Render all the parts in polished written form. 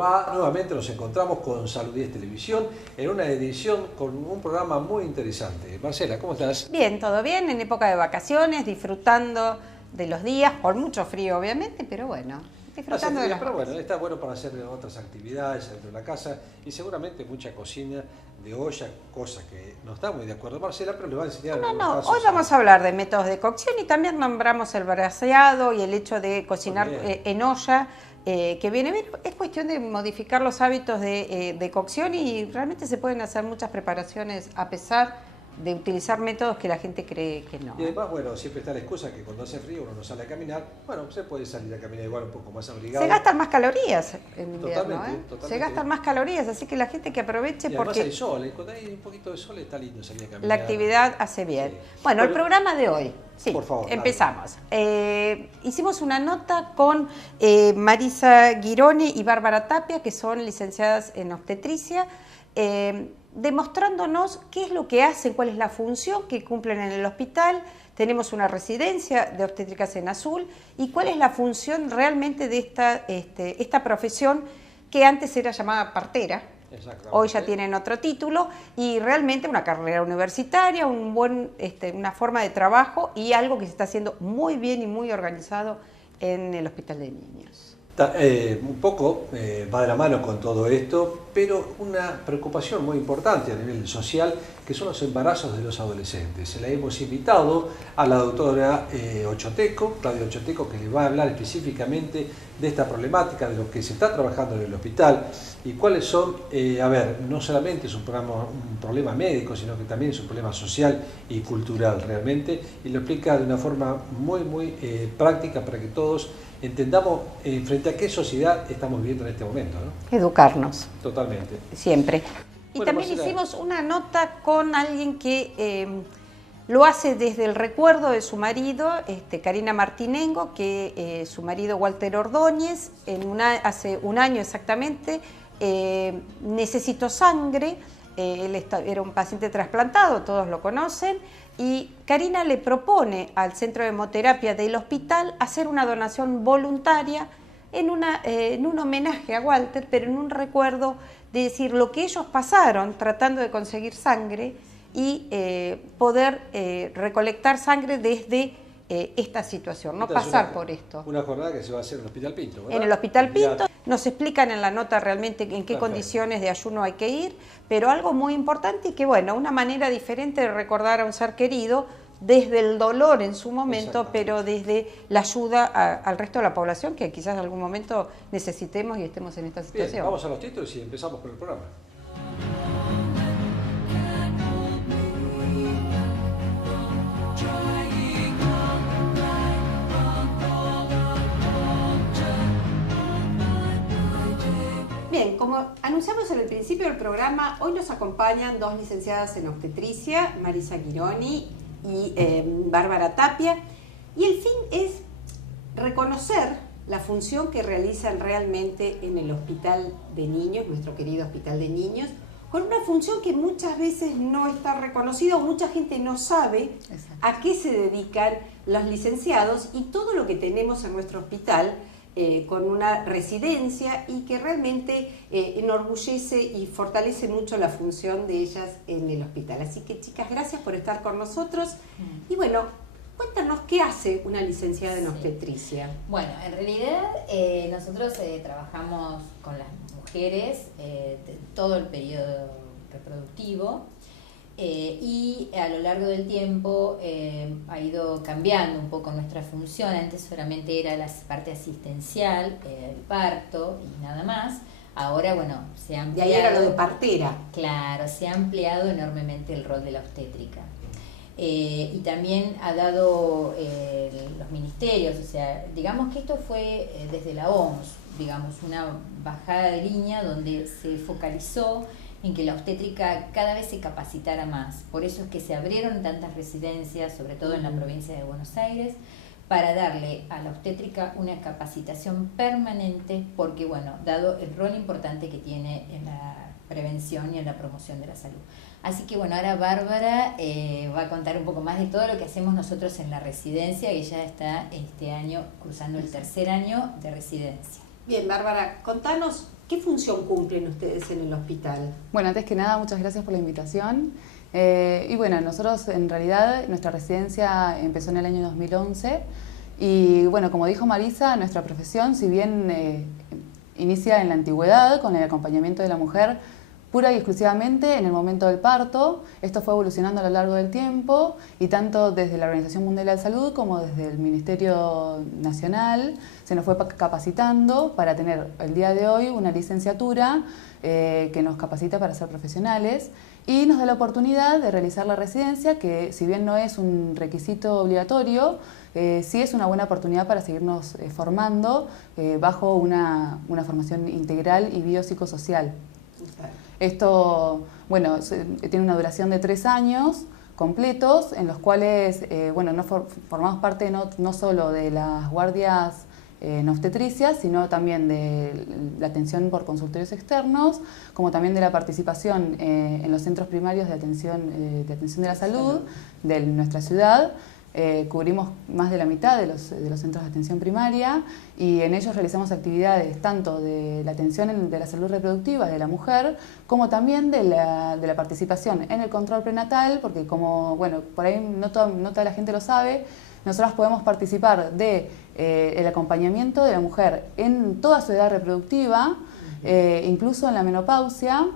va? Nuevamente nos encontramos con Salud 10 Televisión en una edición con un programa muy interesante. Marcela, ¿cómo estás? Bien, todo bien, en época de vacaciones, disfrutando de los días, por mucho frío obviamente, pero bueno, disfrutando de los Pero bueno, está bueno para hacer otras actividades dentro de la casa y seguramente mucha cocina de olla, cosa que no está muy de acuerdo Marcela, pero le va a enseñar No, hoy vamos a hablar de métodos de cocción y también nombramos el braseado y el hecho de cocinar en olla, que viene bien. Es cuestión de modificar los hábitos de cocción y realmente se pueden hacer muchas preparaciones a pesar de utilizar métodos que la gente cree que no. Y además, bueno, siempre está la excusa que cuando hace frío uno no sale a caminar. Bueno, se puede salir a caminar igual un poco más abrigado. Se gastan más calorías en invierno, totalmente. Se gastan más calorías, así que la gente que aproveche y porque hay sol, cuando hay un poquito de sol está lindo salir a caminar. La actividad hace bien. Sí. Bueno, el programa de hoy. Sí, por favor, empezamos. Hicimos una nota con Marisa Gironi y Bárbara Tapia, que son licenciadas en obstetricia, demostrándonos qué es lo que hacen, cuál es la función que cumplen en el hospital. Tenemos una residencia de obstétricas en Azul y cuál es la función realmente de esta profesión que antes era llamada partera. Hoy ya tienen otro título y realmente una carrera universitaria, una forma de trabajo y algo que se está haciendo muy bien y muy organizado en el Hospital de Niños. Un poco va de la mano con todo esto, pero una preocupación muy importante a nivel social, que son los embarazos de los adolescentes. La hemos invitado a la doctora Claudia Ochoteco, que le va a hablar específicamente de esta problemática, de lo que se está trabajando en el hospital y cuáles son, no solamente es un problema médico, sino que también es un problema social y cultural realmente, y lo explica de una forma muy práctica para que todos entendamos frente a qué sociedad estamos viviendo en este momento, ¿no? Educarnos. Totalmente. Siempre. Y también Marcela, hicimos una nota con alguien que lo hace desde el recuerdo de su marido, Karina Martinengo, que su marido Walter Ordóñez, hace un año exactamente, necesitó sangre. Él era un paciente trasplantado, todos lo conocen, y Karina le propone al Centro de Hemoterapia del hospital hacer una donación voluntaria en un homenaje a Walter, pero en un recuerdo de decir lo que ellos pasaron tratando de conseguir sangre y poder recolectar sangre desde esta situación, no pasar por esto. Una jornada que se va a hacer en el Hospital Pinto, ¿verdad? En el Hospital Pinto. Nos explican en la nota realmente en qué condiciones de ayuno hay que ir, pero algo muy importante y que, bueno, una manera diferente de recordar a un ser querido desde el dolor en su momento, pero desde la ayuda al resto de la población que quizás en algún momento necesitemos y estemos en esta situación. Bien, vamos a los títulos y empezamos con el programa. Bien, como anunciamos en el principio del programa, hoy nos acompañan dos licenciadas en obstetricia, Marisa Gironi y Bárbara Tapia, y el fin es reconocer la función que realizan realmente en el Hospital de Niños, nuestro querido Hospital de Niños, con una función que muchas veces no está reconocida o mucha gente no sabe a qué se dedican los licenciados y todo lo que tenemos en nuestro hospital, con una residencia y que realmente enorgullece y fortalece mucho la función de ellas en el hospital. Así que, chicas, gracias por estar con nosotros. Y bueno, cuéntanos qué hace una licenciada en obstetricia. Bueno, en realidad nosotros trabajamos con las mujeres todo el periodo reproductivo. Y a lo largo del tiempo ha ido cambiando un poco nuestra función. Antes solamente era la parte asistencial, el parto y nada más. Ahora, bueno, se ha ampliado. De ahí era lo de partera. Claro, se ha ampliado enormemente el rol de la obstétrica. Y también ha dado los ministerios, o sea, digamos que esto fue desde la OMS, digamos, una bajada de línea donde se focalizó en que la obstétrica cada vez se capacitara más. Por eso es que se abrieron tantas residencias, sobre todo en la provincia de Buenos Aires, para darle a la obstétrica una capacitación permanente, porque, bueno, dado el rol importante que tiene en la prevención y en la promoción de la salud. Así que, bueno, ahora Bárbara va a contar un poco más de todo lo que hacemos nosotros en la residencia, que ya está este año cruzando el tercer año de residencia. Bien, Bárbara, contanos ¿Qué función cumplen ustedes en el hospital? Bueno, antes que nada, muchas gracias por la invitación. Y bueno, nosotros en realidad nuestra residencia empezó en el año 2011 y bueno, como dijo Marisa, nuestra profesión, si bien inicia en la antigüedad con el acompañamiento de la mujer pura y exclusivamente en el momento del parto, esto fue evolucionando a lo largo del tiempo y tanto desde la Organización Mundial de la Salud como desde el Ministerio Nacional se nos fue capacitando para tener el día de hoy una licenciatura que nos capacita para ser profesionales y nos da la oportunidad de realizar la residencia, que si bien no es un requisito obligatorio, sí es una buena oportunidad para seguirnos formando bajo una formación integral y biopsicosocial. Esto, bueno, tiene una duración de 3 años completos, en los cuales, bueno, formamos parte no solo de las guardias en obstetricia, sino también de la atención por consultorios externos, como también de la participación en los centros primarios de atención de la salud de nuestra ciudad. Cubrimos más de la mitad de los centros de atención primaria y en ellos realizamos actividades tanto de la atención de la salud reproductiva de la mujer como también de la participación en el control prenatal, porque como, bueno, por ahí no toda la gente lo sabe, nosotros podemos participar el acompañamiento de la mujer en toda su edad reproductiva, incluso en la menopausia,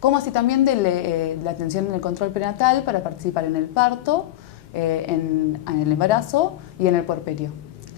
como así también de la atención en el control prenatal para participar en el parto, en el embarazo y en el puerperio.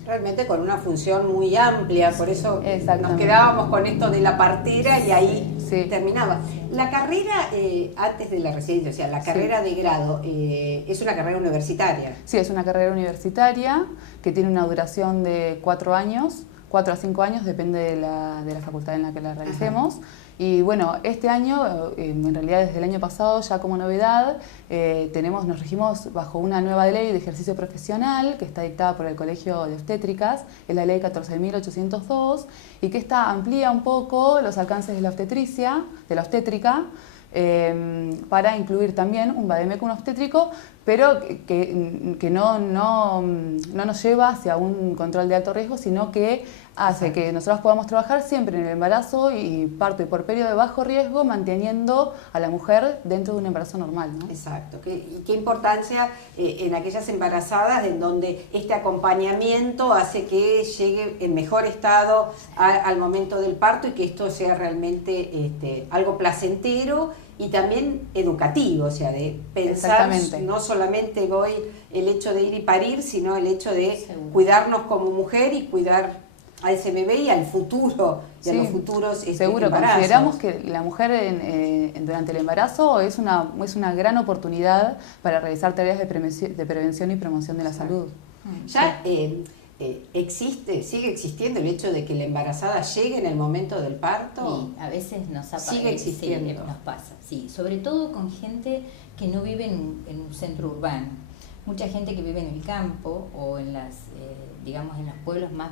Realmente con una función muy amplia, por eso nos quedábamos con esto de la partera y ahí terminaba. La carrera, antes de la residencia, o sea, la carrera de grado, ¿es una carrera universitaria? Sí, es una carrera universitaria que tiene una duración de 4 años, 4 a 5 años, depende de la facultad en la que la realicemos. Ajá. Y bueno, este año, en realidad desde el año pasado, ya como novedad, nos regimos bajo una nueva ley de ejercicio profesional que está dictada por el Colegio de Obstétricas, es la ley 14.802, y que esta amplía un poco los alcances de la obstetricia, de la obstétrica, para incluir también un vademecum obstétrico, pero que no nos lleva hacia un control de alto riesgo, sino que hace que nosotros podamos trabajar siempre en el embarazo y parto y puerperio de bajo riesgo, manteniendo a la mujer dentro de un embarazo normal, ¿no? Exacto. Y qué importancia en aquellas embarazadas en donde este acompañamiento hace que llegue en mejor estado al momento del parto y que esto sea realmente algo placentero y también educativo, o sea, de pensar no solamente hoy el hecho de ir y parir, sino el hecho de cuidarnos como mujer y cuidar a ese bebé y al futuro, y a los futuros seguro, embarazos. Consideramos que la mujer durante el embarazo es una gran oportunidad para realizar tareas de prevención y promoción de la salud. Ya sigue existiendo el hecho de que la embarazada llegue en el momento del parto. Y a veces nos sigue existiendo. Sí, nos pasa, sí, sobre todo con gente que no vive en un centro urbano. Mucha gente que vive en el campo o en digamos en los pueblos más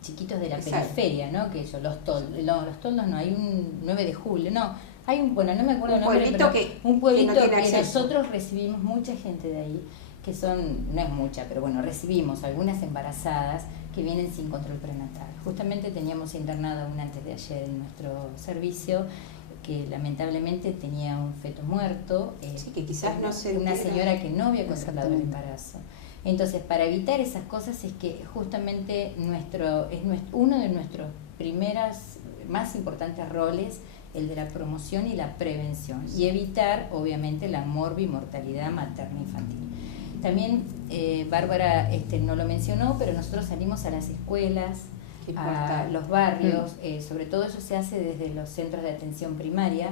chiquitos de la periferia, ¿no? Que eso, los toldos no, hay un 9 de julio, no, hay no me acuerdo el nombre, pero un pueblito que nosotros recibimos mucha gente de ahí, que no es mucha, pero bueno, recibimos algunas embarazadas que vienen sin control prenatal. Justamente teníamos internada una antes de ayer en nuestro servicio, que lamentablemente tenía un feto muerto, que quizás una señora que no había controlado el embarazo. Entonces, para evitar esas cosas es que justamente uno de nuestros más importantes roles, el de la promoción y la prevención, y evitar, obviamente, la morbimortalidad materna-infantil. También, Bárbara no lo mencionó, pero nosotros salimos a las escuelas, a los barrios, sobre todo eso se hace desde los centros de atención primaria.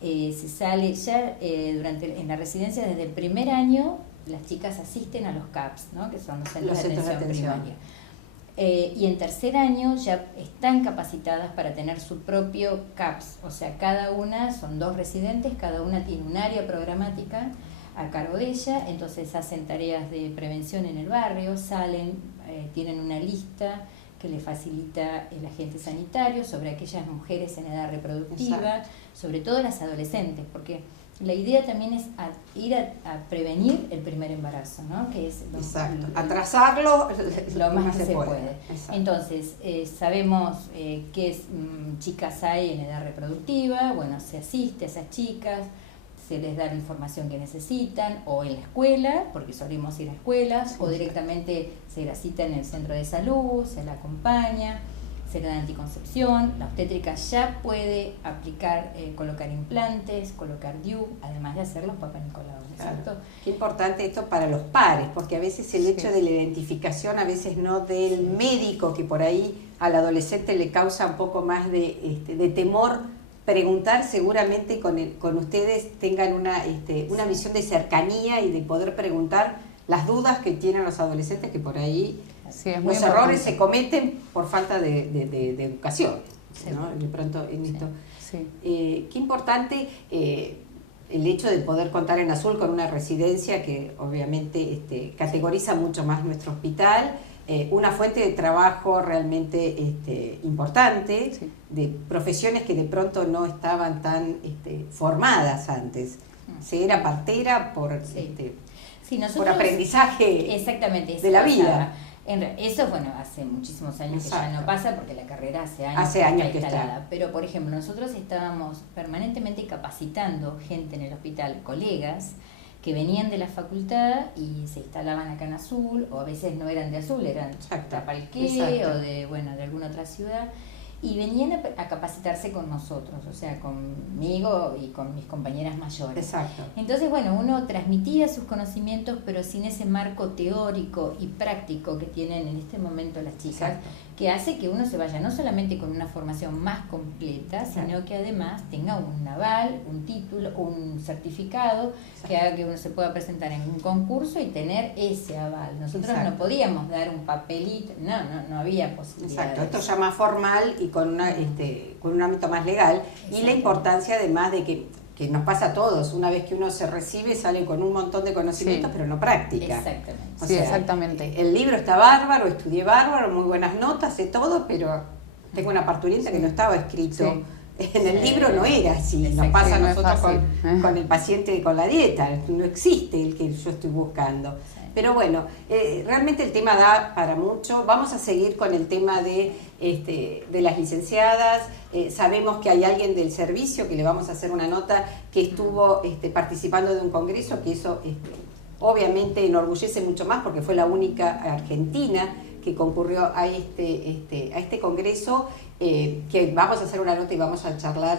Se sale ya en la residencia desde el primer año. Las chicas asisten a los CAPS, ¿no? Que son los centros de atención primaria. Y en tercer año ya están capacitadas para tener su propio CAPS. O sea, cada una, son 2 residentes, cada una tiene un área programática a cargo de ella, entonces hacen tareas de prevención en el barrio, salen, tienen una lista que le facilita el agente sanitario sobre aquellas mujeres en edad reproductiva, sobre todo las adolescentes, porque La idea también es ir a prevenir el primer embarazo, ¿no? Que es atrasarlo lo más que se puede. Exacto. Entonces, sabemos qué chicas hay en edad reproductiva, bueno, se asiste a esas chicas, se les da la información que necesitan, o en la escuela, porque solemos ir a escuelas, o directamente se la cita en el centro de salud, se la acompaña, se le da anticoncepción. La obstétrica ya puede aplicar, colocar implantes, colocar DIU, además de hacer los Papa Nicolau, ¿no es cierto? Qué importante esto para los pares, porque a veces el hecho de la identificación, a veces no del médico, que por ahí al adolescente le causa un poco más de temor preguntar, seguramente con ustedes tengan una visión de cercanía y de poder preguntar las dudas que tienen los adolescentes, que por ahí los errores se cometen por falta de educación, ¿no? De pronto en esto. Qué importante el hecho de poder contar en Azul con una residencia que obviamente categoriza mucho más nuestro hospital, una fuente de trabajo realmente importante, de profesiones que de pronto no estaban tan formadas antes. Se era partera por aprendizaje exactamente, de la vida. Eso, bueno, hace muchísimos años que ya no pasa, porque la carrera hace años que está. Pero, por ejemplo, nosotros estábamos permanentemente capacitando gente en el hospital, colegas, que venían de la facultad y se instalaban acá en Azul, o a veces no eran de Azul, eran de Tapalqué o de alguna otra ciudad, y venían a capacitarse con nosotros, o sea, conmigo y con mis compañeras mayores. Exacto. Entonces, bueno, uno transmitía sus conocimientos, pero sin ese marco teórico y práctico que tienen en este momento las chicas. Exacto. Que hace que uno se vaya no solamente con una formación más completa, sino que además tenga un aval, un título, un certificado, que haga que uno se pueda presentar en un concurso y tener ese aval. Nosotros no podíamos dar un papelito, no había posibilidad. Exacto, esto ya más formal y con un ámbito más legal. Y la importancia además de que nos pasa a todos, una vez que uno se recibe sale con un montón de conocimientos, pero no práctica. Exactamente. Exactamente. El libro está bárbaro, estudié bárbaro, muy buenas notas, sé todo, pero tengo una parturienta que no estaba escrito. En el libro no era así, nos pasa a nosotros con el paciente y con la dieta, no existe el que yo estoy buscando. Pero bueno, realmente el tema da para mucho. Vamos a seguir con el tema de las licenciadas. Sabemos que hay alguien del servicio, que le vamos a hacer una nota, que estuvo participando de un congreso, que eso obviamente enorgullece mucho más, porque fue la única argentina que concurrió a este congreso, que vamos a hacer una nota y vamos a charlar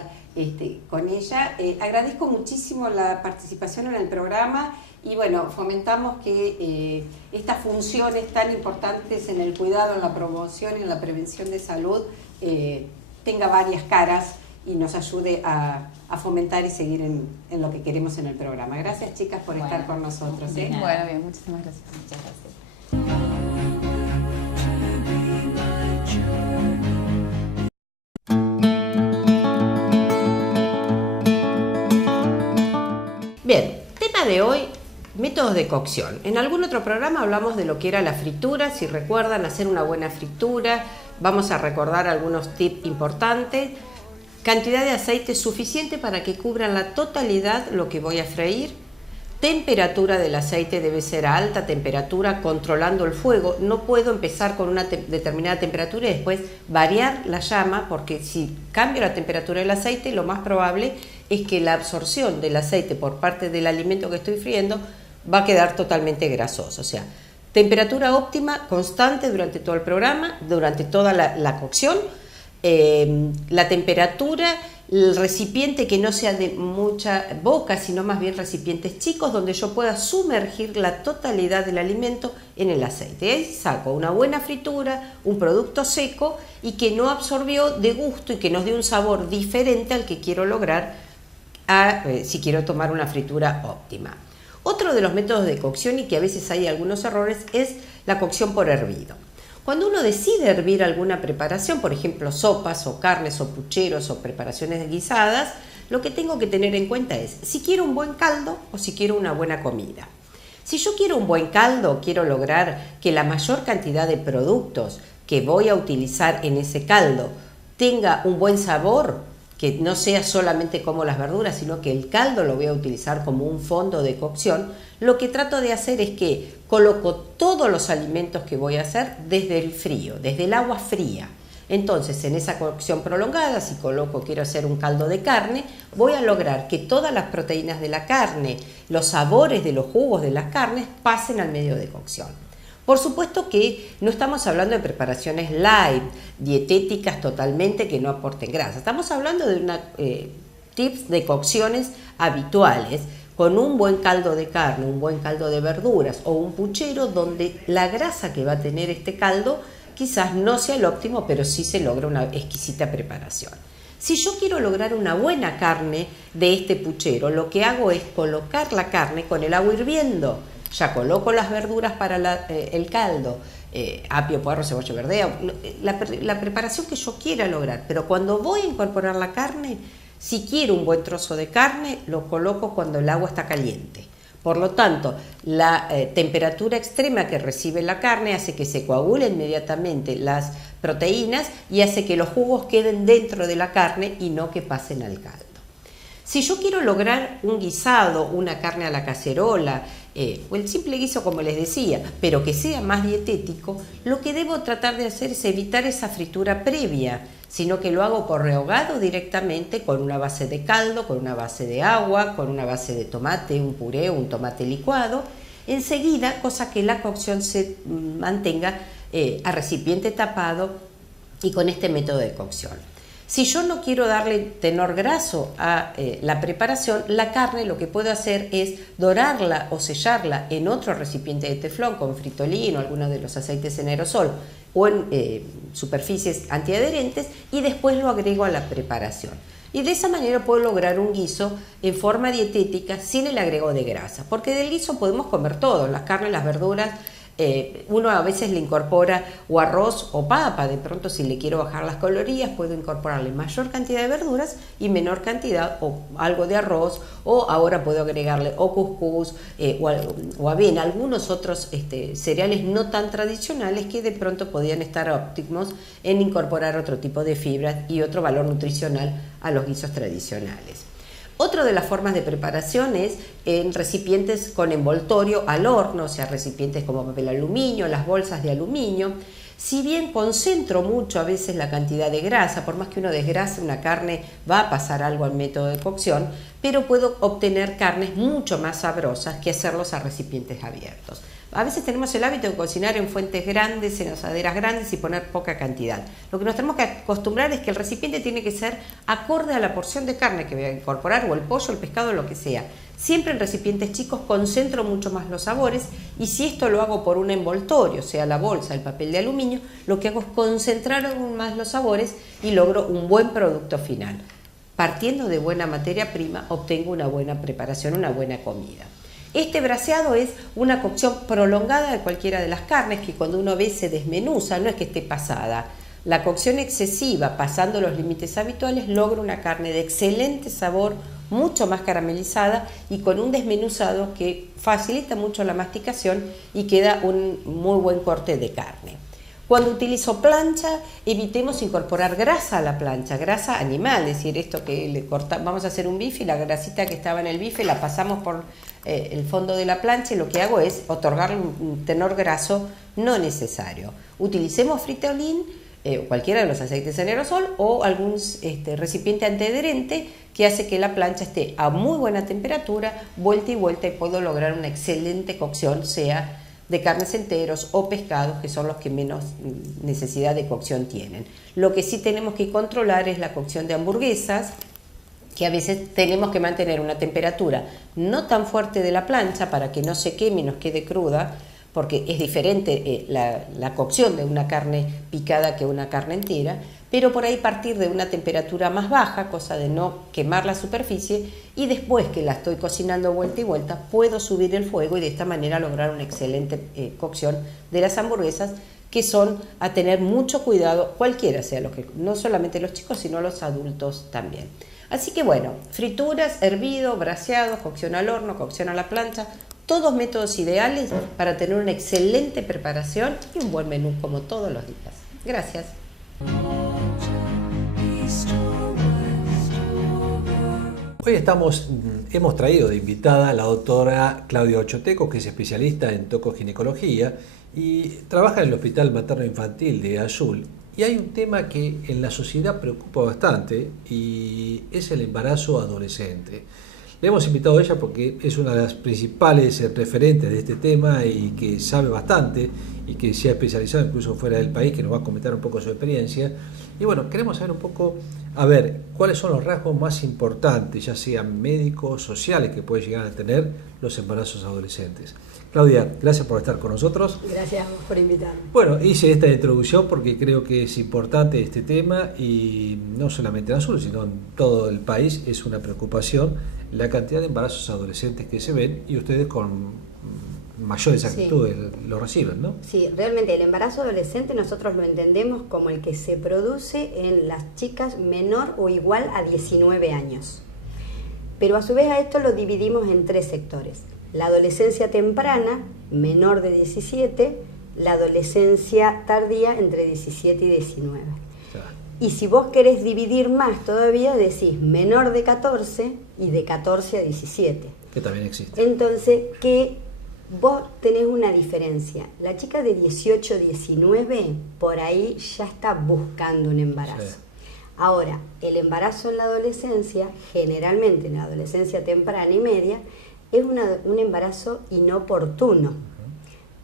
con ella. Agradezco muchísimo la participación en el programa. Y bueno, fomentamos que estas funciones tan importantes en el cuidado, en la promoción y en la prevención de salud tenga varias caras y nos ayude a fomentar y seguir en lo que queremos en el programa. Gracias, chicas, por estar con nosotros. Bueno, bien, muchísimas gracias. Muchas gracias. Bien, tema de hoy: métodos de cocción. En algún otro programa hablamos de lo que era la fritura. Si recuerdan, hacer una buena fritura. Vamos a recordar algunos tips importantes. Cantidad de aceite suficiente para que cubran la totalidad lo que voy a freír. Temperatura del aceite debe ser a alta temperatura, controlando el fuego. No puedo empezar con una determinada temperatura y después variar la llama, porque si cambio la temperatura del aceite, lo más probable es que la absorción del aceite por parte del alimento que estoy friendo va a quedar totalmente grasoso. O sea, temperatura óptima, constante durante todo el programa, durante toda la cocción. La temperatura, el recipiente que no sea de mucha boca, sino más bien recipientes chicos, donde yo pueda sumergir la totalidad del alimento en el aceite. Ahí saco una buena fritura, un producto seco y que no absorbió de gusto y que nos dé un sabor diferente al que quiero lograr si quiero tomar una fritura óptima. Otro de los métodos de cocción, y que a veces hay algunos errores, es la cocción por hervido. Cuando uno decide hervir alguna preparación, por ejemplo sopas o carnes o pucheros o preparaciones guisadas, lo que tengo que tener en cuenta es si quiero un buen caldo o si quiero una buena comida. Si yo quiero un buen caldo, quiero lograr que la mayor cantidad de productos que voy a utilizar en ese caldo tenga un buen sabor, que no sea solamente como las verduras, sino que el caldo lo voy a utilizar como un fondo de cocción, lo que trato de hacer es que coloco todos los alimentos que voy a hacer desde el frío, desde el agua fría. Entonces, en esa cocción prolongada, si quiero hacer un caldo de carne, voy a lograr que todas las proteínas de la carne, los sabores de los jugos de las carnes, pasen al medio de cocción. Por supuesto que no estamos hablando de preparaciones light, dietéticas totalmente que no aporten grasa. Estamos hablando de tips de cocciones habituales, con un buen caldo de carne, un buen caldo de verduras o un puchero donde la grasa que va a tener este caldo quizás no sea el óptimo, pero sí se logra una exquisita preparación. Si yo quiero lograr una buena carne de este puchero, lo que hago es colocar la carne con el agua hirviendo. Ya coloco las verduras para el caldo, apio, puerro, cebolla verdea, la preparación que yo quiera lograr. Pero cuando voy a incorporar la carne, si quiero un buen trozo de carne, lo coloco cuando el agua está caliente. Por lo tanto, la temperatura extrema que recibe la carne hace que se coagulen inmediatamente las proteínas y hace que los jugos queden dentro de la carne y no que pasen al caldo. Si yo quiero lograr un guisado, una carne a la cacerola, o el simple guiso como les decía, pero que sea más dietético, lo que debo tratar de hacer es evitar esa fritura previa, sino que lo hago por rehogado directamente con una base de caldo, con una base de agua, con una base de tomate, un puré, un tomate licuado, enseguida, cosa que la cocción se mantenga a recipiente tapado y con este método de cocción. Si yo no quiero darle tenor graso a la preparación, la carne lo que puedo hacer es dorarla o sellarla en otro recipiente de teflón con fritolín o alguno de los aceites en aerosol o en superficies antiadherentes y después lo agrego a la preparación. Y de esa manera puedo lograr un guiso en forma dietética sin el agrego de grasa, porque del guiso podemos comer todo, las carnes, las verduras. Uno a veces le incorpora o arroz o papa, de pronto si le quiero bajar las calorías puedo incorporarle mayor cantidad de verduras y menor cantidad o algo de arroz, o ahora puedo agregarle o cuscús o avena, algunos otros cereales no tan tradicionales que de pronto podían estar óptimos en incorporar otro tipo de fibras y otro valor nutricional a los guisos tradicionales. Otra de las formas de preparación es en recipientes con envoltorio al horno, o sea, recipientes como papel aluminio, las bolsas de aluminio. Si bien concentro mucho a veces la cantidad de grasa, por más que uno desgrase una carne, va a pasar algo al método de cocción, pero puedo obtener carnes mucho más sabrosas que hacerlos a recipientes abiertos. A veces tenemos el hábito de cocinar en fuentes grandes, en asaderas grandes y poner poca cantidad. Lo que nos tenemos que acostumbrar es que el recipiente tiene que ser acorde a la porción de carne que voy a incorporar, o el pollo, el pescado, lo que sea. Siempre en recipientes chicos concentro mucho más los sabores, y si esto lo hago por un envoltorio, sea la bolsa, el papel de aluminio, lo que hago es concentrar aún más los sabores y logro un buen producto final. Partiendo de buena materia prima, obtengo una buena preparación, una buena comida. Este braseado es una cocción prolongada de cualquiera de las carnes que cuando uno ve se desmenuza, no es que esté pasada. La cocción excesiva, pasando los límites habituales, logra una carne de excelente sabor, mucho más caramelizada y con un desmenuzado que facilita mucho la masticación y queda un muy buen corte de carne. Cuando utilizo plancha, evitemos incorporar grasa a la plancha, grasa animal, es decir, esto que vamos a hacer un bife y la grasita que estaba en el bife la pasamos por el fondo de la plancha y lo que hago es otorgarle un tenor graso no necesario. Utilicemos fritolín, cualquiera de los aceites en aerosol o algún recipiente antiadherente que hace que la plancha esté a muy buena temperatura, vuelta y vuelta, y puedo lograr una excelente cocción, sea de carnes enteros o pescados, que son los que menos necesidad de cocción tienen. Lo que sí tenemos que controlar es la cocción de hamburguesas, que a veces tenemos que mantener una temperatura no tan fuerte de la plancha para que no se queme y nos quede cruda, porque es diferente la cocción de una carne picada que una carne entera, pero por ahí partir de una temperatura más baja, cosa de no quemar la superficie, y después que la estoy cocinando vuelta y vuelta, puedo subir el fuego y de esta manera lograr una excelente cocción de las hamburguesas, que son a tener mucho cuidado, cualquiera sea los que, no solamente los chicos, sino los adultos también. Así que bueno, frituras, hervido, braseado, cocción al horno, cocción a la plancha, todos métodos ideales para tener una excelente preparación y un buen menú como todos los días. Gracias. Hoy hemos traído de invitada a la doctora Claudia Ochoteco, que es especialista en tocoginecología y trabaja en el Hospital Materno Infantil de Azul. Y hay un tema que en la sociedad preocupa bastante y es el embarazo adolescente. Le hemos invitado a ella porque es una de las principales referentes de este tema y que sabe bastante y que se ha especializado incluso fuera del país, que nos va a comentar un poco su experiencia. Y bueno, queremos saber un poco, a ver, cuáles son los rasgos más importantes, ya sean médicos, sociales, que pueden llegar a tener los embarazos adolescentes. Claudia, gracias por estar con nosotros. Gracias a vos por invitarme. Bueno, hice esta introducción porque creo que es importante este tema y no solamente en Azul, sino en todo el país es una preocupación la cantidad de embarazos adolescentes que se ven y ustedes con mayor exactitud lo reciben, ¿no? Sí, realmente el embarazo adolescente nosotros lo entendemos como el que se produce en las chicas menor o igual a 19 años. Pero a su vez a esto lo dividimos en 3 sectores. La adolescencia temprana, menor de 17, la adolescencia tardía entre 17 y 19. Claro. Y si vos querés dividir más todavía, decís menor de 14 y de 14 a 17. Que también existe. Entonces, que vos tenés una diferencia. La chica de 18, 19, por ahí ya está buscando un embarazo. Sí. Ahora, el embarazo en la adolescencia, generalmente en la adolescencia temprana y media, es un embarazo inoportuno.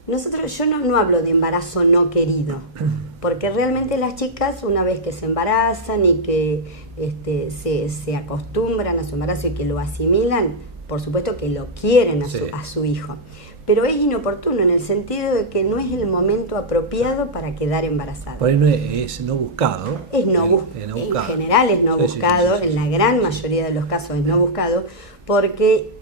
Yo no hablo de embarazo no querido, porque realmente las chicas una vez que se embarazan y que se acostumbran a su embarazo y que lo asimilan, por supuesto que lo quieren a su hijo. Pero es inoportuno en el sentido de que no es el momento apropiado para quedar embarazada. Por ahí no es no buscado. Es no buscado. En general es no buscado, en la gran mayoría de los casos es no buscado, porque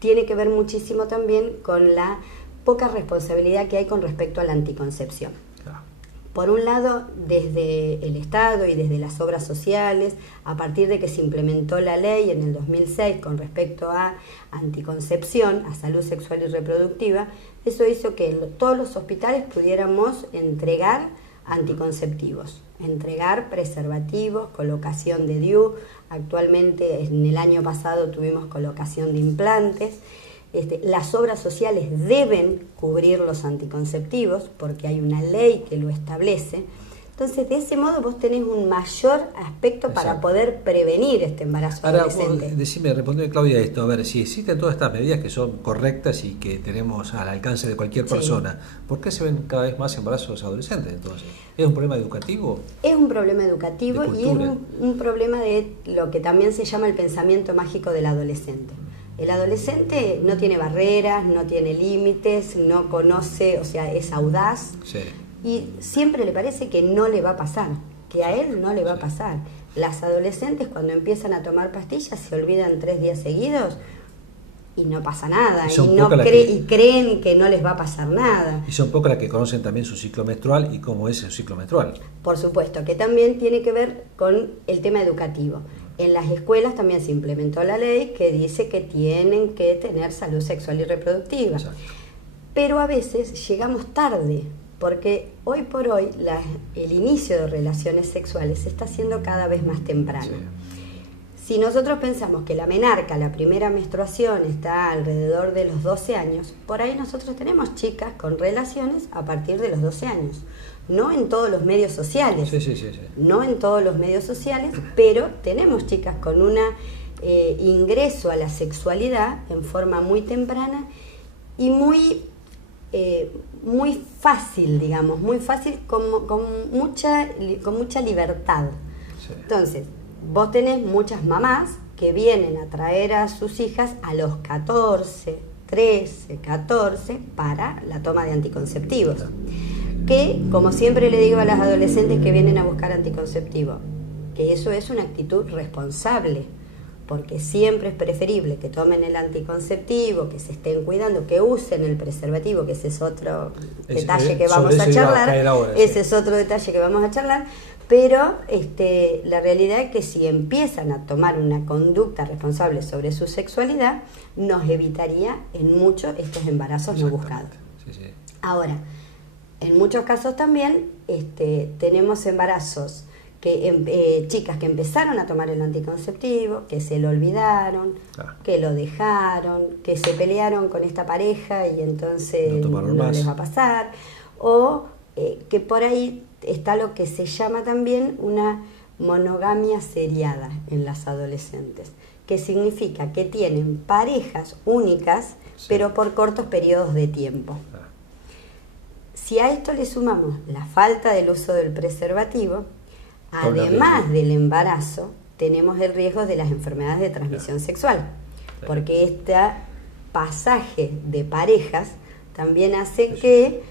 tiene que ver muchísimo también con la poca responsabilidad que hay con respecto a la anticoncepción. Claro. Por un lado, desde el Estado y desde las obras sociales, a partir de que se implementó la ley en el 2006 con respecto a anticoncepción, a salud sexual y reproductiva, eso hizo que todos los hospitales pudiéramos entregar anticonceptivos, entregar preservativos, colocación de DIU. Actualmente, en el año pasado tuvimos colocación de implantes. Las obras sociales deben cubrir los anticonceptivos porque hay una ley que lo establece. Entonces, de ese modo vos tenés un mayor aspecto Exacto. para poder prevenir este embarazo adolescente. Decime, responde Claudia esto, a ver, si existen todas estas medidas que son correctas y que tenemos al alcance de cualquier persona, ¿por qué se ven cada vez más embarazos adolescentes entonces? ¿Es un problema educativo? Es un problema educativo y es un problema de lo que también se llama el pensamiento mágico del adolescente. El adolescente no tiene barreras, no tiene límites, no conoce, o sea, es audaz. Sí. Y siempre le parece que no le va a pasar, que a él no le va a pasar. Las adolescentes cuando empiezan a tomar pastillas se olvidan 3 días seguidos y no pasa nada, y creen que no les va a pasar nada. Y son pocas las que conocen también su ciclo menstrual y cómo es el ciclo menstrual. Por supuesto, que también tiene que ver con el tema educativo. En las escuelas también se implementó la ley que dice que tienen que tener salud sexual y reproductiva. Exacto. Pero a veces llegamos tarde, porque hoy por hoy el inicio de relaciones sexuales se está haciendo cada vez más temprano. Sí. Si nosotros pensamos que la menarca, la primera menstruación, está alrededor de los 12 años, por ahí nosotros tenemos chicas con relaciones a partir de los 12 años. No en todos los medios sociales, no en todos los medios sociales, pero tenemos chicas con un ingreso a la sexualidad en forma muy temprana y muy fácil, digamos, muy fácil, con mucha libertad. Sí. Entonces, vos tenés muchas mamás que vienen a traer a sus hijas a los 14, 13, 14 para la toma de anticonceptivos. Que, como siempre le digo a las adolescentes que vienen a buscar anticonceptivo, que eso es una actitud responsable, porque siempre es preferible que tomen el anticonceptivo, que se estén cuidando, que usen el preservativo, que ese es otro detalle que vamos a charlar, ese es otro detalle que vamos a charlar, pero la realidad es que si empiezan a tomar una conducta responsable sobre su sexualidad, nos evitaría en mucho estos embarazos no buscados. Sí, sí. Ahora, en muchos casos también tenemos embarazos chicas que empezaron a tomar el anticonceptivo, que se lo olvidaron, que lo dejaron, que se pelearon con esta pareja y entonces no les va a pasar, o que por ahí está lo que se llama también una monogamia seriada en las adolescentes, que significa que tienen parejas únicas, pero por cortos periodos de tiempo. Si a esto le sumamos la falta del uso del preservativo, además del embarazo, tenemos el riesgo de las enfermedades de transmisión sexual, porque este pasaje de parejas también hace que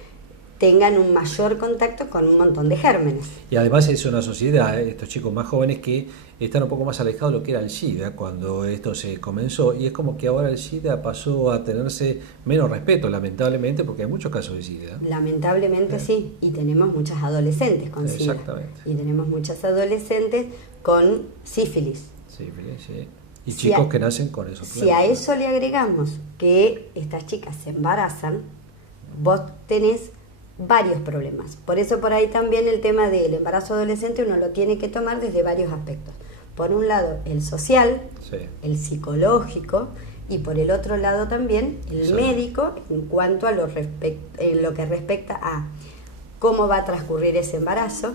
tengan un mayor contacto con un montón de gérmenes. Y además es una sociedad, estos chicos más jóvenes que están un poco más alejados de lo que era el SIDA cuando esto se comenzó, y es como que ahora el SIDA pasó a tenerse menos respeto, lamentablemente, porque hay muchos casos de SIDA. Lamentablemente sí, y tenemos muchas adolescentes con SIDA. Exactamente. Y tenemos muchas adolescentes con sífilis. Sífilis, sí. Y chicos que nacen con esos problemas. Si a eso le agregamos que estas chicas se embarazan, vos tenés varios problemas. Por eso por ahí también el tema del embarazo adolescente uno lo tiene que tomar desde varios aspectos. Por un lado el social, el psicológico, y por el otro lado también el médico en cuanto a lo que respecta a cómo va a transcurrir ese embarazo,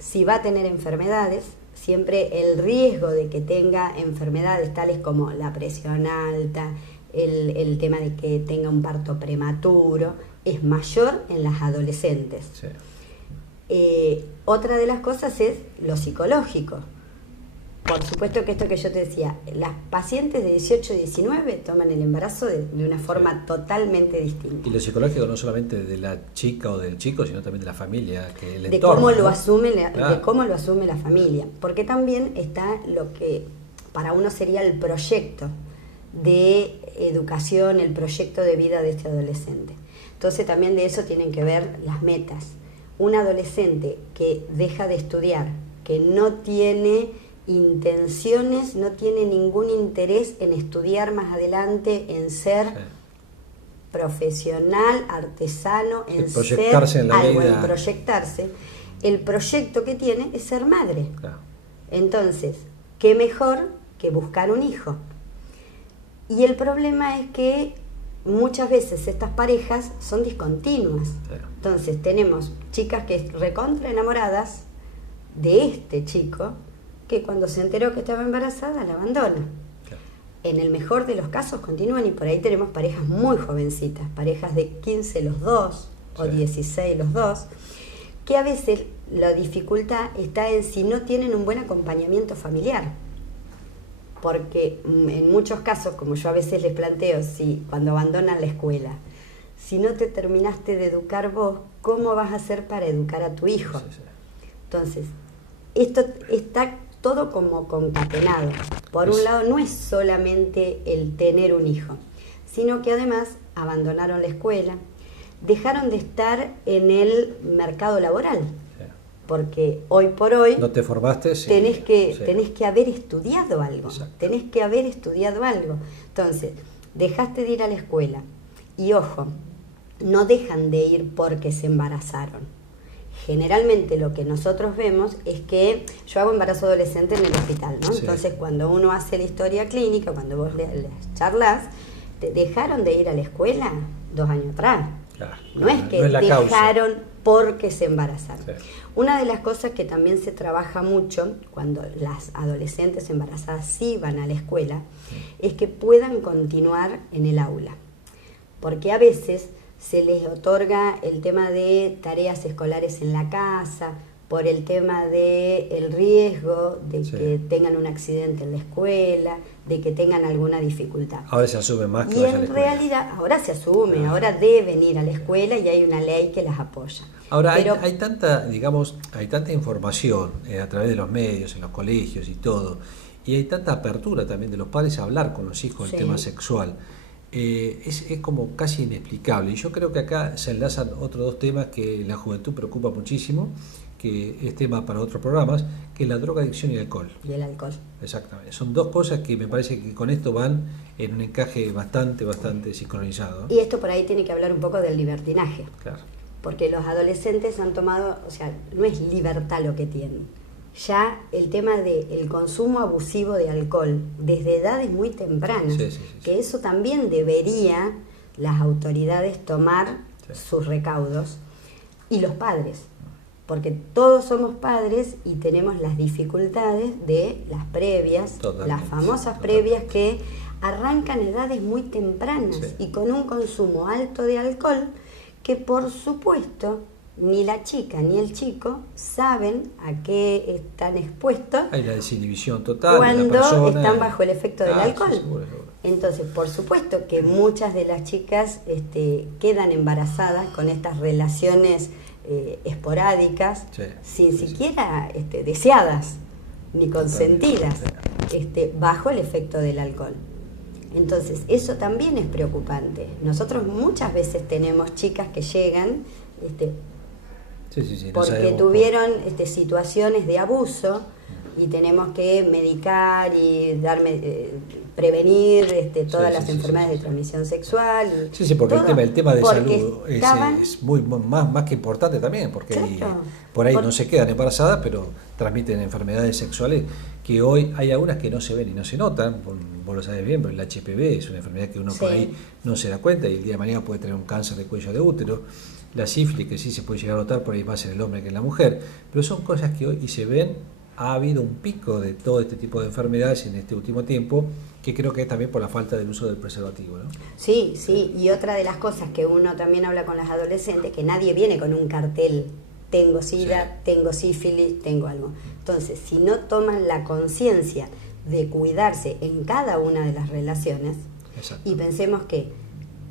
si va a tener enfermedades. Siempre el riesgo de que tenga enfermedades tales como la presión alta, el tema de que tenga un parto prematuro, es mayor en las adolescentes. Otra de las cosas es lo psicológico. Por supuesto que esto que yo te decía, las pacientes de 18 y 19 toman el embarazo de una forma totalmente distinta. Y lo psicológico no solamente de la chica o del chico, sino también de la familia, que el de entorno, cómo lo asume de cómo lo asume la familia, porque también está lo que para uno sería el proyecto de educación, el proyecto de vida de este adolescente. Entonces también de eso tienen que ver las metas. Un adolescente que deja de estudiar, que no tiene intenciones, no tiene ningún interés en estudiar más adelante, en ser profesional, artesano, en proyectarse ser en la algo, vida. en proyectarse, el proyecto que tiene es ser madre. Entonces, ¿qué mejor que buscar un hijo? Y el problema es que muchas veces estas parejas son discontinuas. Entonces tenemos chicas que recontra enamoradas de este chico, que cuando se enteró que estaba embarazada la abandona. En el mejor de los casos continúan, y por ahí tenemos parejas muy jovencitas, parejas de 15 los dos o 16 los dos, que a veces la dificultad está en si no tienen un buen acompañamiento familiar. Porque en muchos casos, como yo a veces les planteo, si cuando abandonan la escuela, si no te terminaste de educar vos, ¿cómo vas a hacer para educar a tu hijo? Entonces, esto está todo como concatenado. Por un lado, no es solamente el tener un hijo, sino que además abandonaron la escuela, dejaron de estar en el mercado laboral. Porque hoy por hoy no te formaste, tenés que haber estudiado algo. Tenés que haber estudiado algo. Entonces, dejaste de ir a la escuela. Y ojo, no dejan de ir porque se embarazaron. Generalmente lo que nosotros vemos es que yo hago embarazo adolescente en el hospital, ¿no? Entonces, cuando uno hace la historia clínica, cuando vos les charlas, te dejaron de ir a la escuela 2 años atrás. No es que dejaron porque se embarazaron. Una de las cosas que también se trabaja mucho cuando las adolescentes embarazadas sí van a la escuela es que puedan continuar en el aula. Porque a veces se les otorga el tema de tareas escolares en la casa, por el tema del riesgo de que tengan un accidente en la escuela, de que tengan alguna dificultad. Ahora se asume más que y en realidad, ahora se asume, ahora deben ir a la escuela y hay una ley que las apoya. Ahora, pero hay tanta información a través de los medios, en los colegios y todo, y hay tanta apertura también de los padres a hablar con los hijos del tema sexual. Es como casi inexplicable. Y yo creo que acá se enlazan otros 2 temas que la juventud preocupa muchísimo, que es tema para otros programas, que es la drogadicción y el alcohol. Y el alcohol. Exactamente. Son 2 cosas que me parece que con esto van en un encaje bastante sincronizado. Y esto por ahí tiene que hablar un poco del libertinaje. Claro. Porque los adolescentes han tomado, o sea, no es libertad lo que tienen, ya el tema del consumo abusivo de alcohol desde edades muy tempranas, que eso también debería las autoridades tomar sus recaudos, y los padres, porque todos somos padres y tenemos las dificultades de las previas, las famosas previas que arrancan edades muy tempranas y con un consumo alto de alcohol que por supuesto ni la chica ni el chico saben a qué están expuestos. Hay la desinhibición total cuando de la persona, están bajo el efecto del alcohol. Sí, seguro. Entonces, por supuesto que muchas de las chicas quedan embarazadas con estas relaciones esporádicas, sin siquiera deseadas ni consentidas, bajo el efecto del alcohol. Entonces, eso también es preocupante. Nosotros muchas veces tenemos chicas que llegan porque tuvieron situaciones de abuso y tenemos que medicar y prevenir todas las enfermedades de transmisión sexual. Porque el tema de salud es muy más que importante también, porque por ahí no se quedan embarazadas, pero transmiten enfermedades sexuales que hoy hay algunas que no se ven y no se notan, vos lo sabes bien, pero el HPV es una enfermedad que uno por ahí no se da cuenta y el día de mañana puede tener un cáncer de cuello de útero. La sífilis, que sí se puede llegar a notar por ahí más en el hombre que en la mujer, pero son cosas que hoy y se ven. Ha habido un pico de todo este tipo de enfermedades en este último tiempo, que creo que es también por la falta del uso del preservativo, ¿no? Sí, y otra de las cosas que uno también habla con las adolescentes, que nadie viene con un cartel, tengo sida, tengo sífilis, tengo algo. Entonces, si no toman la conciencia de cuidarse en cada una de las relaciones, y pensemos que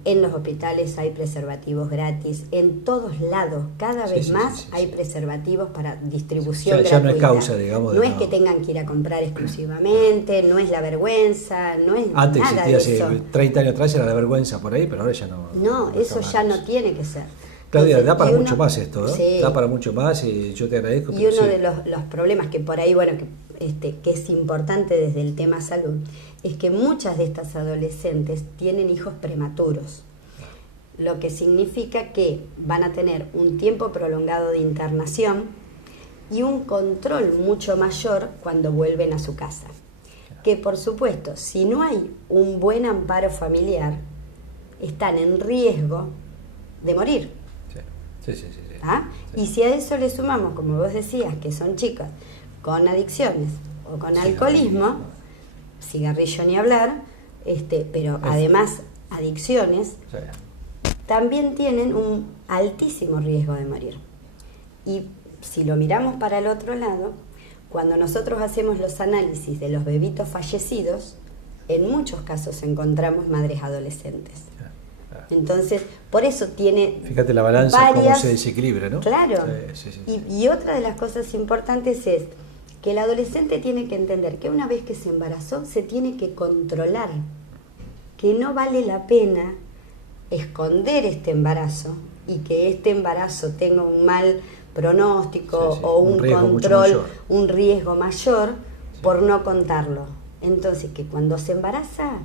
en los hospitales hay preservativos gratis, en todos lados, cada vez más hay preservativos para distribución gratuita. Ya no es causa, digamos. No es que tengan que ir a comprar exclusivamente, no es la vergüenza, no es antes nada de existía, eso. hace 30 años atrás era la vergüenza por ahí, pero ahora ya no. No, eso ya no tiene que ser. Claudia, entonces, da para mucho más esto, ¿no? Da para mucho más y yo te agradezco. Y uno de los problemas que por ahí, que es importante desde el tema salud, es que muchas de estas adolescentes tienen hijos prematuros, lo que significa que van a tener un tiempo prolongado de internación y un control mucho mayor cuando vuelven a su casa. Que por supuesto, si no hay un buen amparo familiar, están en riesgo de morir. Y si a eso le sumamos, como vos decías, que son chicas con adicciones o con alcoholismo, cigarrillo ni hablar, pero además adicciones, también tienen un altísimo riesgo de morir. Y si lo miramos para el otro lado, cuando nosotros hacemos los análisis de los bebitos fallecidos, en muchos casos encontramos madres adolescentes. Entonces, por eso tiene. Fíjate la balanza, cómo se desequilibra, ¿no? Claro. Y otra de las cosas importantes es que el adolescente tiene que entender que una vez que se embarazó, se tiene que controlar, que no vale la pena esconder este embarazo y que este embarazo tenga un mal pronóstico o un control, un riesgo mayor por no contarlo. Entonces, que cuando se embaraza,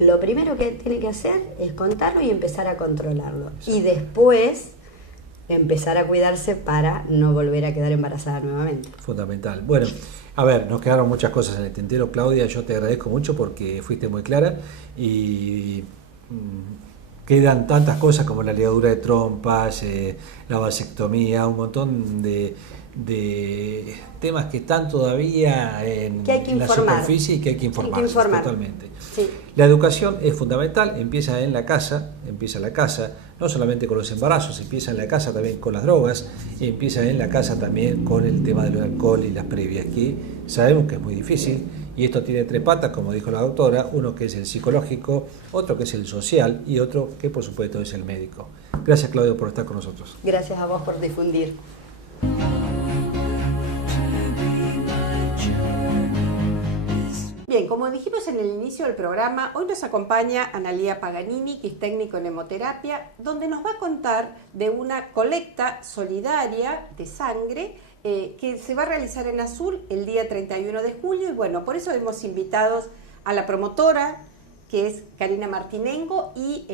lo primero que tiene que hacer es contarlo y empezar a controlarlo. Y después empezar a cuidarse para no volver a quedar embarazada nuevamente. Fundamental. Bueno, a ver, nos quedaron muchas cosas en el tintero, Claudia, yo te agradezco mucho porque fuiste muy clara y quedan tantas cosas como la ligadura de trompas, la vasectomía, un montón de temas que están todavía en la superficie y que hay que informarse totalmente. Sí. La educación es fundamental, empieza en la casa, no solamente con los embarazos, empieza en la casa también con las drogas, y empieza en la casa también con el tema del alcohol y las previas, que sabemos que es muy difícil, y esto tiene tres patas, como dijo la doctora, uno que es el psicológico, otro que es el social y otro que por supuesto es el médico. Gracias, Claudio, por estar con nosotros. Gracias a vos por difundir. Bien, como dijimos en el inicio del programa, hoy nos acompaña Analía Paganini, que es técnico en hemoterapia, donde nos va a contar de una colecta solidaria de sangre que se va a realizar en Azul el día 31 de julio. Y bueno, por eso hemos invitado a la promotora, que es Karina Martinengo, y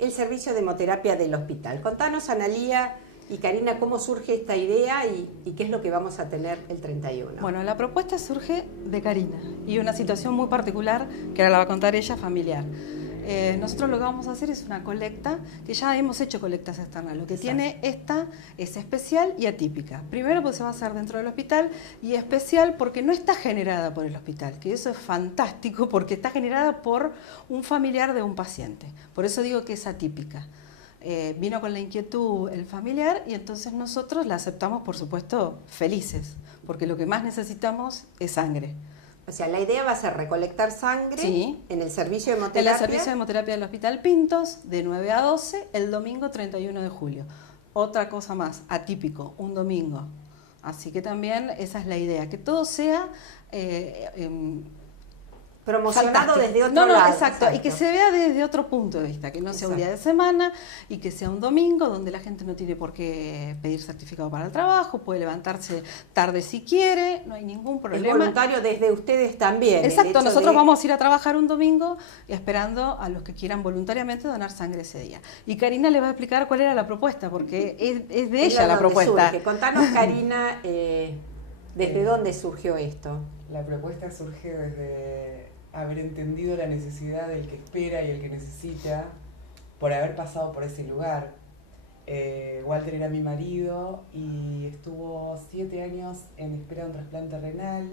el servicio de hemoterapia del hospital. Contanos, Analía, Y Karina, ¿cómo surge esta idea y qué es lo que vamos a tener el 31? Bueno, la propuesta surge de Karina y una situación muy particular que ahora la va a contar ella, familiar. Nosotros lo que vamos a hacer es una colecta, que ya hemos hecho colectas externas. Lo que tiene esta es especial y atípica. Primero, pues se va a hacer dentro del hospital, y especial porque no está generada por el hospital, que eso es fantástico porque está generada por un familiar de un paciente. Por eso digo que es atípica. Vino con la inquietud el familiar y entonces nosotros la aceptamos, por supuesto, felices, porque lo que más necesitamos es sangre. O sea, la idea va a ser recolectar sangre en el servicio de En hemoterapia. el servicio de hemoterapia del Hospital Pintos, de 9 a 12, el domingo 31 de julio. Otra cosa más, atípico, un domingo. Así que también esa es la idea, que todo sea promocionado fantástico. desde otro lado. Exacto, y que se vea desde otro punto de vista, que no sea un día de semana y que sea un domingo donde la gente no tiene por qué pedir certificado para el trabajo, puede levantarse tarde si quiere, no hay ningún problema. Es voluntario desde ustedes también. Exacto, nosotros vamos a ir a trabajar un domingo esperando a los que quieran voluntariamente donar sangre ese día. Y Karina le va a explicar cuál era la propuesta, porque es de ella la propuesta. Surge. Contanos, Karina, ¿desde dónde surgió esto? La propuesta surge desde haber entendido la necesidad del que espera y el que necesita, por haber pasado por ese lugar. Walter era mi marido y estuvo 7 años en espera de un trasplante renal,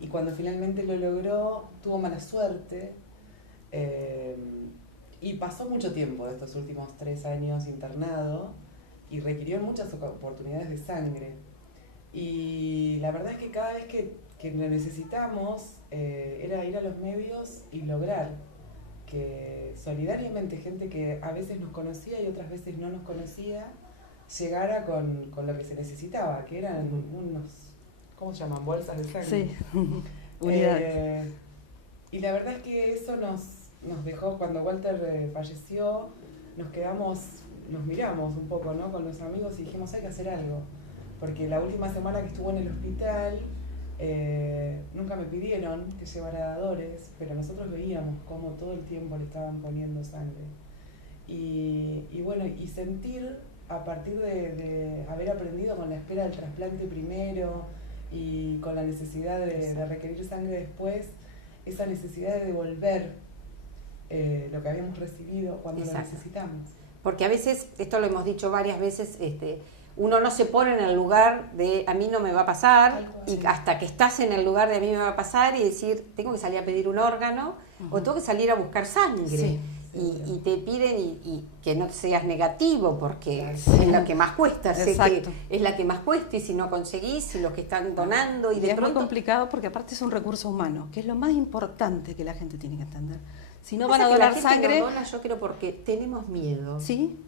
y cuando finalmente lo logró tuvo mala suerte, y pasó mucho tiempo de estos últimos 3 años internado y requirió muchas oportunidades de sangre. Y la verdad es que cada vez que lo necesitamos era ir a los medios y lograr que solidariamente gente que a veces nos conocía y otras veces no nos conocía llegara con lo que se necesitaba, que eran unos, ¿cómo se llaman? Bolsas de sangre. Sí, unidades. Y la verdad es que eso nos dejó, cuando Walter falleció, nos miramos un poco, ¿no?, con los amigos y dijimos, hay que hacer algo. Porque la última semana que estuvo en el hospital, nunca me pidieron que llevara dadores, pero nosotros veíamos cómo todo el tiempo le estaban poniendo sangre. Y bueno, y sentir, a partir de haber aprendido con la espera del trasplante primero y con la necesidad de requerir sangre después, esa necesidad de devolver lo que habíamos recibido cuando lo necesitamos. Porque a veces, esto lo hemos dicho varias veces, uno no se pone en el lugar de a mí no me va a pasar, y hasta que estás en el lugar de a mí me va a pasar y decir, tengo que salir a pedir un órgano o tengo que salir a buscar sangre. Sí. Y te piden y que no seas negativo porque es la que más cuesta, sé que es la que más cuesta, y si no conseguís, y los que están donando y de es pronto... muy complicado porque aparte es un recurso humano, que es lo más importante que la gente tiene que entender. Si no van a donar sangre... No dona, yo creo, porque tenemos miedo. Sí,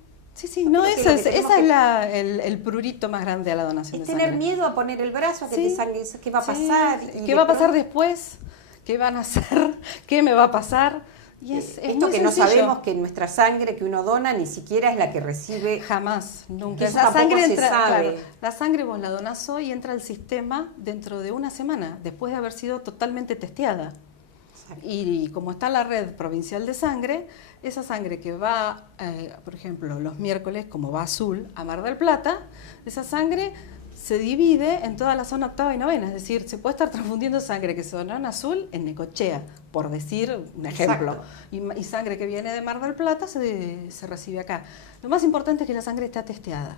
no, esa es el prurito más grande a la donación de sangre. Es tener miedo a poner el brazo, que te sangre, ¿qué va a pasar? ¿Qué va a pasar después? ¿Qué van a hacer? ¿Qué me va a pasar? Y es esto muy que sencillo. No sabemos que nuestra sangre que uno dona ni siquiera es la que recibe. Jamás, nunca. Eso tampoco se sabe. Claro, la sangre vos la donás hoy y entra al sistema dentro de una semana, después de haber sido totalmente testeada. Y como está la red provincial de sangre, esa sangre que va, por ejemplo, los miércoles, como va Azul a Mar del Plata, esa sangre se divide en toda la zona octava y novena, es decir, se puede estar transfundiendo sangre que se donó en Azul en Necochea, por decir un ejemplo, y sangre que viene de Mar del Plata se recibe acá. Lo más importante es que la sangre está testeada.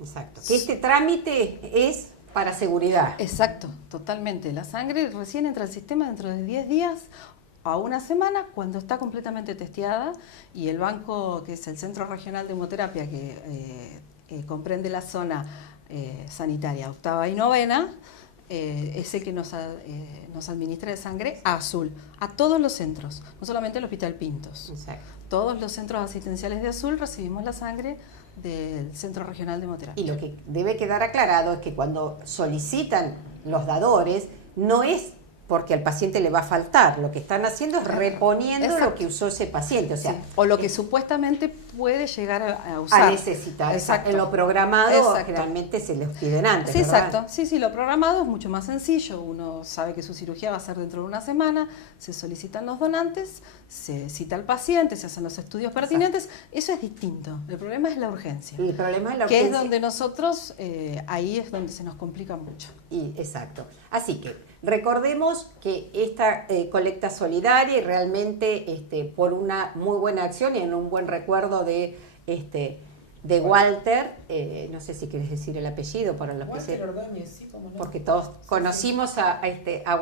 Exacto. Que este trámite es para seguridad. Exacto, totalmente. La sangre recién entra al sistema dentro de 10 días a una semana cuando está completamente testeada, y el banco, que es el Centro Regional de Hemoterapia, que comprende la zona sanitaria octava y novena, es el que nos administra de sangre a Azul, a todos los centros, no solamente el Hospital Pintos. Exacto. Todos los centros asistenciales de Azul recibimos la sangre del Centro Regional de Hemoterapia. Y lo que debe quedar aclarado es que cuando solicitan los dadores, no es porque al paciente le va a faltar. Lo que están haciendo es reponiendo Exacto. lo que usó ese paciente. O sea, Sí. O lo que supuestamente puede llegar a usar. a necesitar. Exacto. En lo programado Exacto. generalmente se les piden antes, Sí, ¿verdad? exacto. Sí, lo programado es mucho más sencillo. Uno sabe que su cirugía va a ser dentro de una semana, se solicitan los donantes, se cita al paciente, se hacen los estudios pertinentes. Eso es distinto. El problema es la urgencia. El problema es la Que urgencia. es donde nosotros, ahí es donde se nos complica mucho. Exacto. Así que recordemos que esta colecta solidaria y realmente por una muy buena acción y en un buen recuerdo de Walter, no sé si quieres decir el apellido para los que Walter sepan, Ordóñez, sí, cómo no. porque todos conocimos a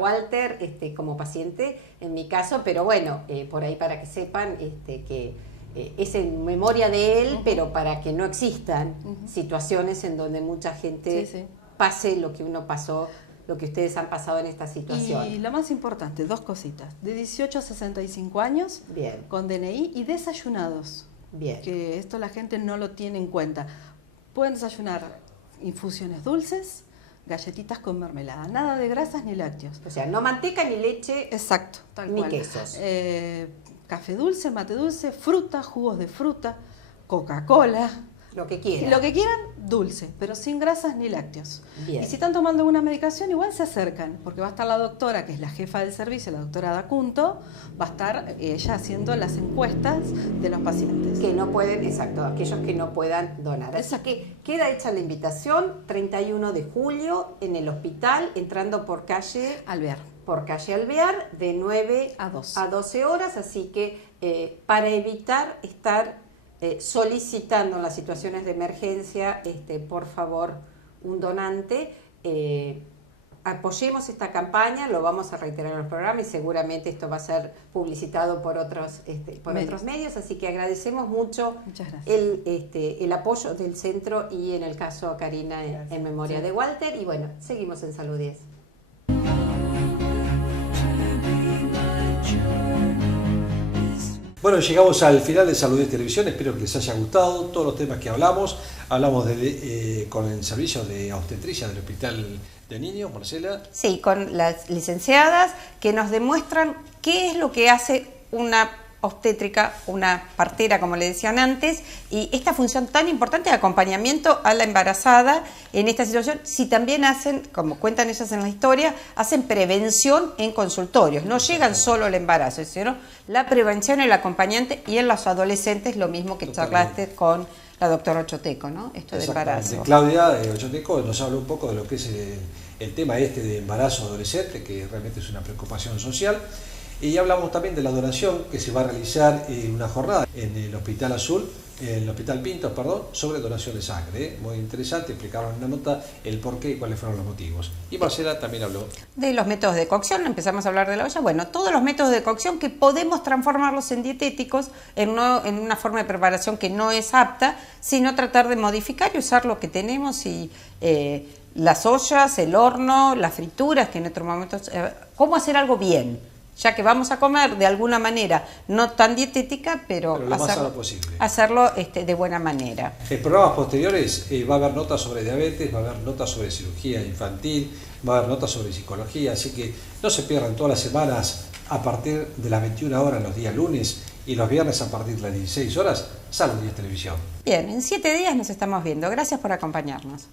Walter como paciente, en mi caso, pero bueno, por ahí para que sepan que es en memoria de él, pero para que no existan situaciones en donde mucha gente pase lo que uno pasó, lo que ustedes han pasado en esta situación. Y lo más importante, 2 cositas. De 18 a 65 años, Bien. con DNI y desayunados. Bien. Que esto la gente no lo tiene en cuenta. Pueden desayunar infusiones dulces, galletitas con mermelada, nada de grasas ni lácteos. O sea, no manteca ni leche. Exacto, tal Ni cual. quesos. Café dulce, mate dulce, fruta, jugos de fruta, Coca-Cola, Lo que quieran. lo que quieran, dulce, pero sin grasas ni lácteos. Bien. Y si están tomando una medicación, igual se acercan, porque va a estar la doctora, que es la jefa del servicio, la doctora Dacunto, va a estar ella haciendo las encuestas de los pacientes. Que no pueden, exacto, aquellos que no puedan donar. Así que queda hecha la invitación, 31 de julio, en el hospital, entrando por calle Alvear. Alvear, de 9 A 12. a 12 horas, así que para evitar estar solicitando en las situaciones de emergencia, por favor, un donante. Apoyemos esta campaña, lo vamos a reiterar en el programa y seguramente esto va a ser publicitado por otros medios, así que agradecemos mucho Muchas gracias. el apoyo del centro y en el caso a Karina en memoria de Walter. Y bueno, seguimos en Salud 10. Bueno, llegamos al final de Salud 10 Televisión, espero que les haya gustado todos los temas que hablamos con el servicio de obstetricia del Hospital de Niños, Marcela. Sí, con las licenciadas que nos demuestran qué es lo que hace una obstétrica, una partera, como le decían antes, y esta función tan importante de acompañamiento a la embarazada en esta situación, si también hacen, como cuentan ellas en la historia, hacen prevención en consultorios, no llegan solo al embarazo, sino la prevención, el acompañante, y en los adolescentes lo mismo que charlaste con la doctora Ochoteco, ¿no? Esto de embarazo. Claudia Ochoteco nos habla un poco de lo que es el tema de embarazo adolescente, que realmente es una preocupación social. Y hablamos también de la donación que se va a realizar una jornada en el Hospital Azul, en el Hospital Pintos, sobre donación de sangre. Muy interesante, explicaron en una nota el porqué y cuáles fueron los motivos. Y Marcela también habló de los métodos de cocción, empezamos a hablar de la olla. Bueno, todos los métodos de cocción que podemos transformarlos en dietéticos, en una forma de preparación que no es apta, sino tratar de modificar y usar lo que tenemos y las ollas, el horno, las frituras, que en otros momentos... ¿Cómo hacer algo bien? Ya que vamos a comer de alguna manera no tan dietética, pero lo más sano posible. Hacerlo de buena manera. En programas posteriores va a haber notas sobre diabetes, va a haber notas sobre cirugía infantil, va a haber notas sobre psicología, así que no se pierdan todas las semanas a partir de las 21 horas los días lunes y los viernes a partir de las 16 horas, Salud 10 Televisión. Bien, en 7 días nos estamos viendo. Gracias por acompañarnos.